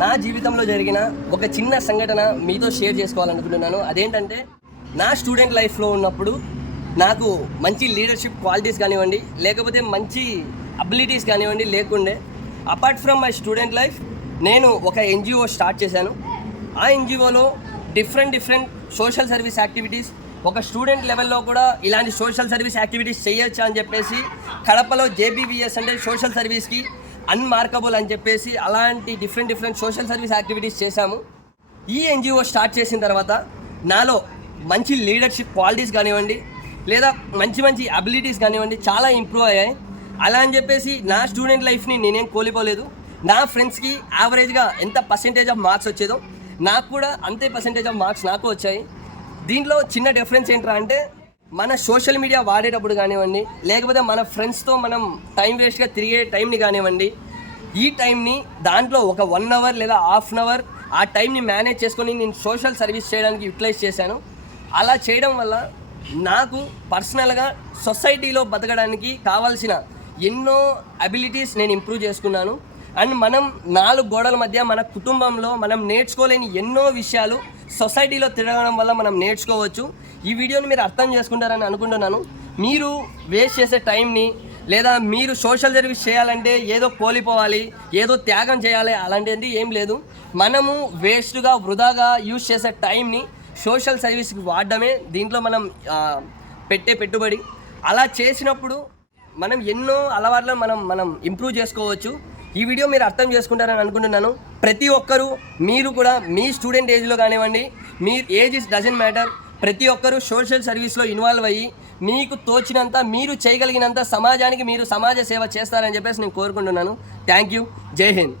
నా జీవితంలో జరిగిన ఒక చిన్న సంఘటన మీతో షేర్ చేసుకోవాలనుకుంటున్నాను. అదేంటంటే నా స్టూడెంట్ లైఫ్లో ఉన్నప్పుడు నాకు మంచి లీడర్షిప్ క్వాలిటీస్ కానివ్వండి, లేకపోతే మంచి అబిలిటీస్ కానివ్వండి లేకుండే. Apart from my student life నేను ఒక ఎన్జిఓ స్టార్ట్ చేశాను. ఆ ఎన్జిఓలో డిఫరెంట్ సోషల్ సర్వీస్ యాక్టివిటీస్, ఒక స్టూడెంట్ లెవెల్లో కూడా ఇలాంటి సోషల్ సర్వీస్ యాక్టివిటీస్ చేయొచ్చా అని చెప్పేసి కడపలో జేబీవీఎస్ అంటే సోషల్ సర్వీస్కి అన్మార్కబుల్ అని చెప్పేసి అలాంటి డిఫరెంట్ సోషల్ సర్వీస్ యాక్టివిటీస్ చేశాము. ఈ ఎన్జిఓ స్టార్ట్ చేసిన తర్వాత నాలో మంచి లీడర్షిప్ క్వాలిటీస్ కానివ్వండి, లేదా మంచి అబిలిటీస్ కానివ్వండి చాలా ఇంప్రూవ్ అయ్యాయి. అలా అని చెప్పేసి నా స్టూడెంట్ లైఫ్ని నేనేం కోల్పోలేదు. నా ఫ్రెండ్స్కి యావరేజ్గా ఎంత పర్సెంటేజ్ ఆఫ్ మార్క్స్ వచ్చేదో నాకు కూడా అంతే పర్సెంటేజ్ ఆఫ్ మార్క్స్ నాకు వచ్చాయి. దీంట్లో చిన్న డిఫరెన్స్ ఏంట్రా అంటే మన సోషల్ మీడియా వాడేటప్పుడు కానివ్వండి, లేకపోతే మన ఫ్రెండ్స్తో మనం టైం వేస్ట్గా తిరిగే టైంని కానివ్వండి, ఈ టైంని దాంట్లో ఒక 1 అవర్ లేదా హాఫ్ అన్ అవర్ ఆ టైంని మేనేజ్ చేసుకొని నేను సోషల్ సర్వీస్ చేయడానికి యూటిలైజ్ చేశాను. అలా చేయడం వల్ల నాకు పర్సనల్గా సొసైటీలో బతకడానికి కావాల్సిన ఎన్నో అబిలిటీస్ నేను ఇంప్రూవ్ చేసుకున్నాను. అండ్ మనం 4 గోడల మధ్య మన కుటుంబంలో మనం నేర్చుకోలేని ఎన్నో విషయాలు సొసైటీలో తిరగడం వల్ల మనం నేర్చుకోవచ్చు. ఈ వీడియోని మీరు అర్థం చేసుకుంటారని అనుకుంటున్నాను. మీరు వేస్ట్ చేసే టైంని, లేదా మీరు సోషల్ సర్వీస్ చేయాలంటే ఏదో కోల్పోవాలి, ఏదో త్యాగం చేయాలి అలాంటిది ఏం లేదు. మనము వేస్ట్గా వృధాగా యూజ్ చేసే టైంని సోషల్ సర్వీస్కి వాడడమే దీంట్లో మనం పెట్టే పెట్టుబడి. అలా చేసినప్పుడు మనం ఎన్నో అలవాట్లను మనం ఇంప్రూవ్ చేసుకోవచ్చు. ఈ వీడియో మీరు అర్థం చేసుకుంటారని అనుకుంటున్నాను. ప్రతి ఒక్కరూ మీరు కూడా మీ స్టూడెంట్ ఏజ్లో కానివ్వండి, మీ ఏజ్ ఇస్ డజంట్ మ్యాటర్, ప్రతి ఒక్కరూ సోషల్ సర్వీస్లో ఇన్వాల్వ్ అయ్యి మీకు తోచినంత, మీరు చేయగలిగినంత సమాజానికి మీరు సమాజ సేవ చేస్తారని చెప్పేసి నేను కోరుకుంటున్నాను. Thank you. జై హింద్.